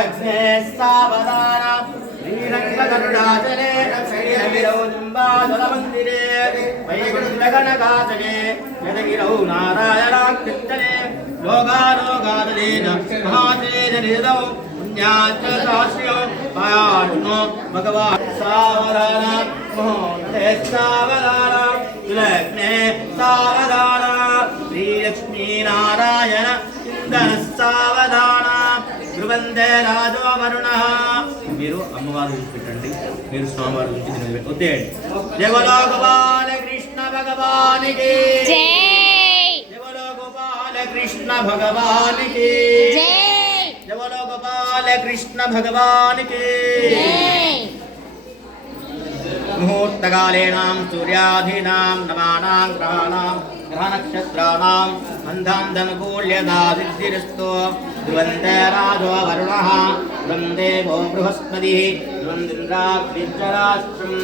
అగ్నే స్థావదాన శ్రీరంగరుడాచలే శైలిరౌజుంబాదలమందిరే వైకుంఠగణగాచలే జగగిరౌ నారాయణాకృత్తలే లోగారోగాదలేన మహాదేన నిరదౌ పుణ్యాత్మ శాస్త్రియో పాయాణో భగవాన్ సావధాన. మహోతే సావధాన. శ్రీలక్ష్మీనారాయణ ఇందన ధ్రువందే రాజో వరుణ మీరు అమ్మవారు గురించి పెట్టండి. మీరు స్వామివారి గురించి నేను వద్దేయండి దేవలో గోపాల కృష్ణ భగవానికి జై. దేవలో గోపాల కృష్ణ భగవానికి జై. దేవలో గోపాల కృష్ణ భగవానికి జై. ముహూర్తకాలేనాం సూర్యాధీనాం నవానాం గ్రహాణాం గ్రహనక్షత్రాణాం ధ్రువంతే రాజో వరుణः ధ్రువం దేవో బృహస్పతిः ధ్రువందింద్రాగ్నిశ్చరాష్ట్రం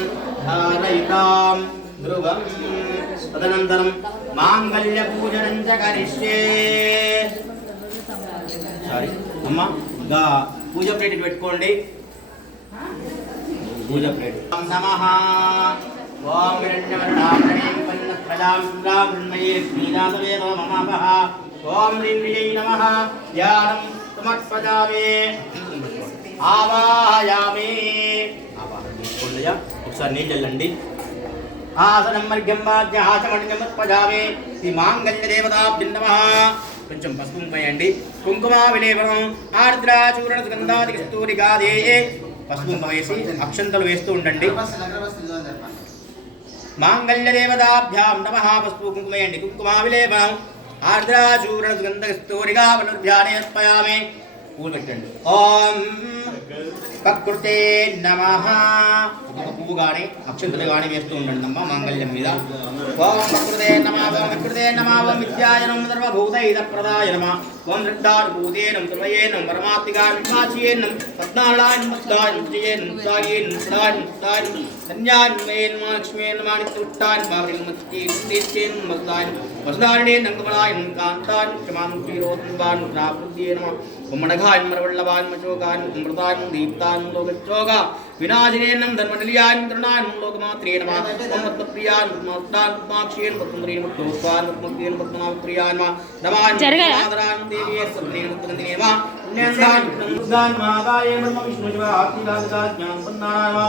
ధారయితాం ధ్రువం తదనంతరం మాంగళ్యపూజనం చ కరిష్యే సారీ అమ్మ ఇంకా పూజ ప్లేట్ పెట్టుకోండి. పూజ ప్లేట్ నమః. ఓం హిరణ్యవర్ణాభరణేం పన్నత్రజాం సుందరామృణ్మయే శ్రీనాథవే మమాపః ఓం నమః. ధ్యానం ఆవాహయామి. ఒకసారి నీళ్ళు చల్లండి. ఆసనం మర్ఘ్యం వాద్య ఆచమణ్యం పజామి శ్రీ మాంగళ్య దేవతాభ్య నమః. కొంచెం పసుపు వేయండి కుంకుమ విలేపనం ఆర్ద్రాచూరణ సుగంధాది కస్తూరిగాదే పసుపు వేసి అక్షంతలు వేస్తూ ఉండండి. మాంగళ్య దేవతాభ్యాం నమ. పసుపు కుంకుమ వేయండి కుంకుమ విలేపనం ఆర్ద్రాచూరణ సుగంధ పెట్టండి ఓం ప్రకృతే నమ. ఒక పువ్వు కానీ అక్షంతలు కానీ వేస్తూ ఉండండి అమ్మ మాంగళ్యం మీద. ఓం ప్రకృతే నమ ఓం ప్రకృతే నమ ఓం విద్యాయనం సర్వభూతైద ప్రదాయ నమ ఓం వృద్ధానుభూతేనం త్రయేనం పరమాత్మికాన్ కాచియేనం పద్నాళాన్ మద్దాన్ జయేనం సాయేనం మాణిత్యుట్టాన్ మత్తి வசுதாரணே நங்கமலாய் காந்தான் க்ஷமாம் ஸ்ரீரோத்பான் ராபுத்தியே நம கும்மடகாய் மரவள்ளவான் மசோகான் அமிர்தாய் தீப்தான் லோகச்சோகா விநாசினேன்னம் தர்மநிலையான் திருநான் லோகமாத்திரே நம பத்மப்ரியான் பத்மாத்தான் பத்மாட்சியன் பத்மபுரியன் பத்மோத்வான் பத்மக்ரியன் பத்மநாபப்ரியான் மா நமான் சரகரான் தேவியே சப்ரியன் பத்மந்தினேமா புண்ணியந்தான் மாதாய பத்ம விஷ்ணுஜவா ஜான் பன்னாராயமா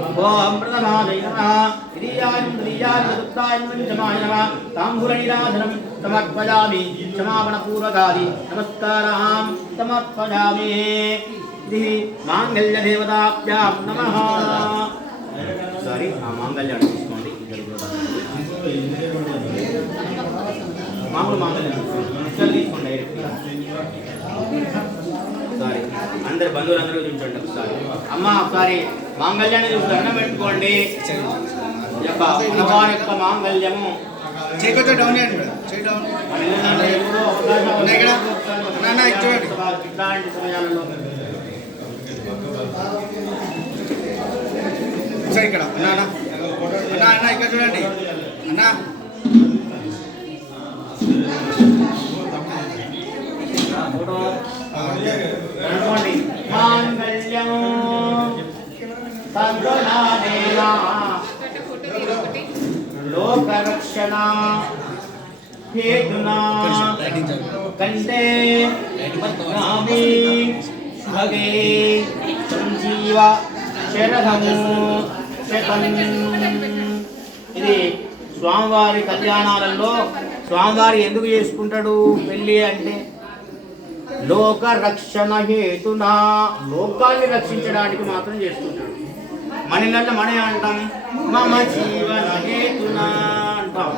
ఓం ప్రథమాదై నమ హిరియాయం హిరియాయం చతుర్థాయం పంచమాయ నమ తాంబూలనీరాధనం సమర్పయామి క్షమాపణపూర్వకాది నమస్కారాం సమర్పయామి ఇది మాంగళ్యదేవతాభ్యాం నమః సారీ ఆ మాంగళ్యాన్ని తీసుకోండి మామూలు మాంగళ్యం ఒకసారి తీసుకోండి డైరెక్ట్గా సారీ అందరు బంధువులందరూ చూపించండి ఒకసారి. అమ్మ ఒకసారి మాంగళ్యాన్ని చూసి దండం పెట్టుకోండి. యొక్క భగవాన్ యొక్క మాంగళ్యము. డౌన్ ఎప్పుడూ అవకాశం ఇక్కడ. చూడండి. ఇట్లాంటి సమయాలలో. అన్న అన్న ఇక్కడ చూడండి. అన్న. సంతునానేనా లోకరక్షణ హేతునా. కంటే పద్మామి భగే సంజీవ శతం. ఇది స్వామివారి కళ్యాణాలలో స్వామివారి ఎందుకు చేసుకుంటాడు పెళ్ళి అంటే? లోక రక్షణ హేతునా. లోకాన్ని రక్షించడానికి మాత్రం చేసుకుంటాడు. మణినల్ల మణి అంటాం. మమ జీవన హేతునా అంటాం.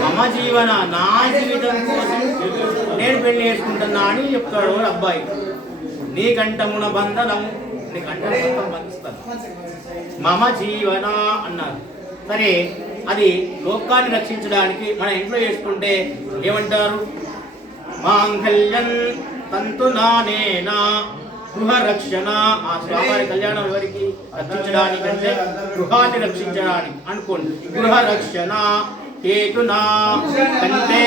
మమ జీవన నా జీవితం కోసం నేను పెళ్ళి చేసుకుంటున్నా అని చెప్తాడు అబ్బాయి. నీ కంఠమున బంధనం నీ కంఠం బంధిస్తాను. మమ జీవన అన్నారు. సరే అది లోకాన్ని రక్షించడానికి మన ఇంట్లో చేసుకుంటే ఏమంటారు? మాంగళ్యం తంతు నానేనా? గృహ రక్షణ ఆ స్వామివారి కళ్యాణం ఎవరికి? రక్షించడానికంటే గృహాన్ని రక్షించడానికి అనుకోండి. గృహ రక్షణ హేతునా కంటే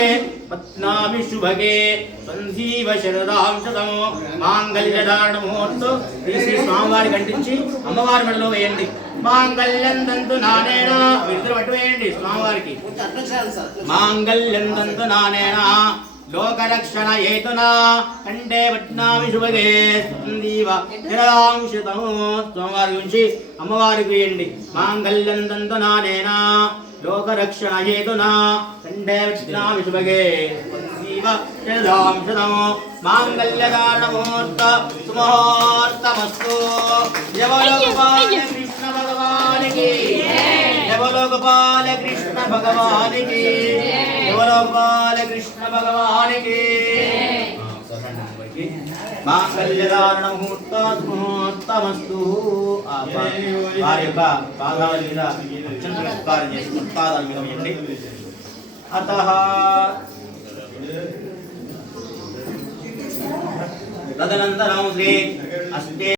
పత్నామి శుభగే సంధీవ శరదాం శతము మాంగళ్య ధారణ ముహూర్తం తీసి స్వామివారి కంటించి అమ్మవారి మెడలో వేయండి. మాంగళ్యం తంతు నానేనా. పట్టు వేయండి స్వామివారికి. మాంగళ్యం తంతు నానేనా. లోకరక్షణ హేతునా కంటే పట్నామి శుభగే సందీవ నిరాంశతము స్వామివారి గురించి అమ్మవారికి వేయండి మాంగళ్యం తంతు నేనా లోకరక్షణ హేతునా కంటే పట్నామి శుభగే సందీవ నిరాంశతము మాంగళ్యదాన ముహూర్త సుముహూర్తమస్తు కృష్ణ భగవానికి జవలోకపాల కృష్ణ భగవానికి. జవలోకపాల కృష్ణ భగవానికి మాంగళ్యదారణ ముహూర్త ముహూర్తమస్తు వారి యొక్క పాదాల మీద అర్చన పురస్కారం చేసుకుని పాదాల మీద వేయండి అత తదనంతరం శ్రీ అస్తే